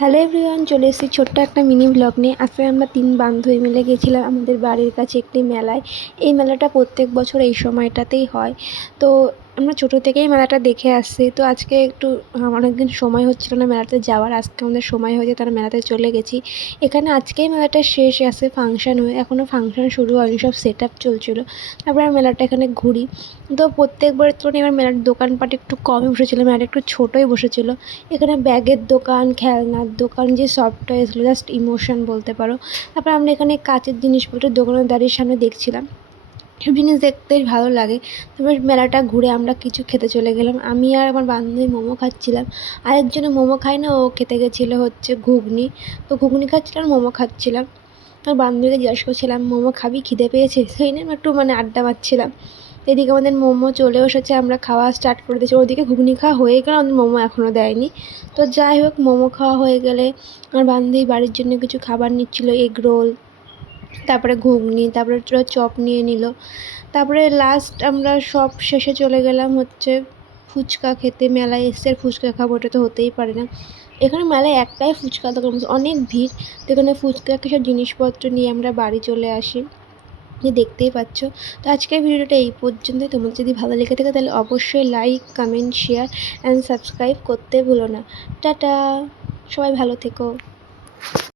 Hello everyone, চলে এসেছি ছোট্ট একটা মিনি ব্লগ নিয়ে। আজকে আমরা 3 বান্ধবী মিলে গেছিলাম আমাদের বাড়ির কাছে একটি মেলায়। এই মেলাটা প্রত্যেক বছর এই সময়টাতেই হয়। তো আমরা ছোটো থেকেই মেলাটা দেখে আসছি। তো আজকে একটু অনেকদিন সময় হচ্ছিল না মেলাতে যাওয়ার, আজকে আমাদের সময় হয়েছে, তারা মেলাতে চলে গেছি। এখানে আজকেই মেলাটা শেষ, আছে ফাংশান হয়ে, এখনও ফাংশান শুরু হয়নি, সব সেট আপ চলছিলো। তারপরে আমরা মেলাটা এখানে ঘুরি। তো প্রত্যেকবারের তুলনায় এবার মেলার দোকানপাট একটু কমই বসেছিলো, মেলাটা একটু ছোটোই বসেছিলো। এখানে ব্যাগের দোকান, খেলনার দোকান, যে সব টয়েসগুলো জাস্ট ইমোশন বলতে পারো। তারপর আমরা এখানে কাচের জিনিসপত্রের দোকানদারির সামনে দেখছিলাম, সব জিনিস দেখতে বেশ ভালো লাগে। তারপর মেলাটা ঘুরে আমরা কিছু খেতে চলে গেলাম। আমি আর আমার বান্ধবী মোমো খাচ্ছিলাম, আরেকজনে মোমো খায় না, ও খেতে গেছিলো হচ্ছে ঘুগনি। তো ঘুগনি খাচ্ছিলাম, মোমো খাচ্ছিলাম। আমার বান্ধবীকে জিজ্ঞাসা করছিলাম, মোমো খাবি, খিদে পেয়েছে? সেই নিয়ে একটু আড্ডা মারছিলাম। এদিকে আমাদের মোমো চলেও এসেছে, আমরা খাওয়া স্টার্ট করে দিয়েছি। ওদিকে ঘুগনি খাওয়া হয়ে গেল, আমাদের মোমো এখনও দেয়নি। তো যাই হোক, মোমো খাওয়া হয়ে গেলে আমার বান্ধবী বাড়ির জন্য কিছু খাবার নিচ্ছিলো, এগ রোল, তারপরে ঘুগনি, তারপরে চপ নিয়ে নিল। তারপরে লাস্ট আমরা সব শেষে চলে গেলাম হচ্ছে ফুচকা খেতে। মেলায় এসে আর ফুচকা খাবো, ওটা তো হতেই পারে না। এখানে মেলায় একটাই ফুচকা দোকান, অনেক ভিড়। তো এখানে ফুচকা সব জিনিসপত্র নিয়ে আমরা বাড়ি চলে আসি, যে দেখতেই পাচ্ছ। তো আজকের ভিডিওটা এই পর্যন্তই। তোমার যদি ভালো লেগে থাকে তাহলে অবশ্যই like, comment, share and subscribe করতে ভুলো না। টাটা, সবাই ভালো থেকো।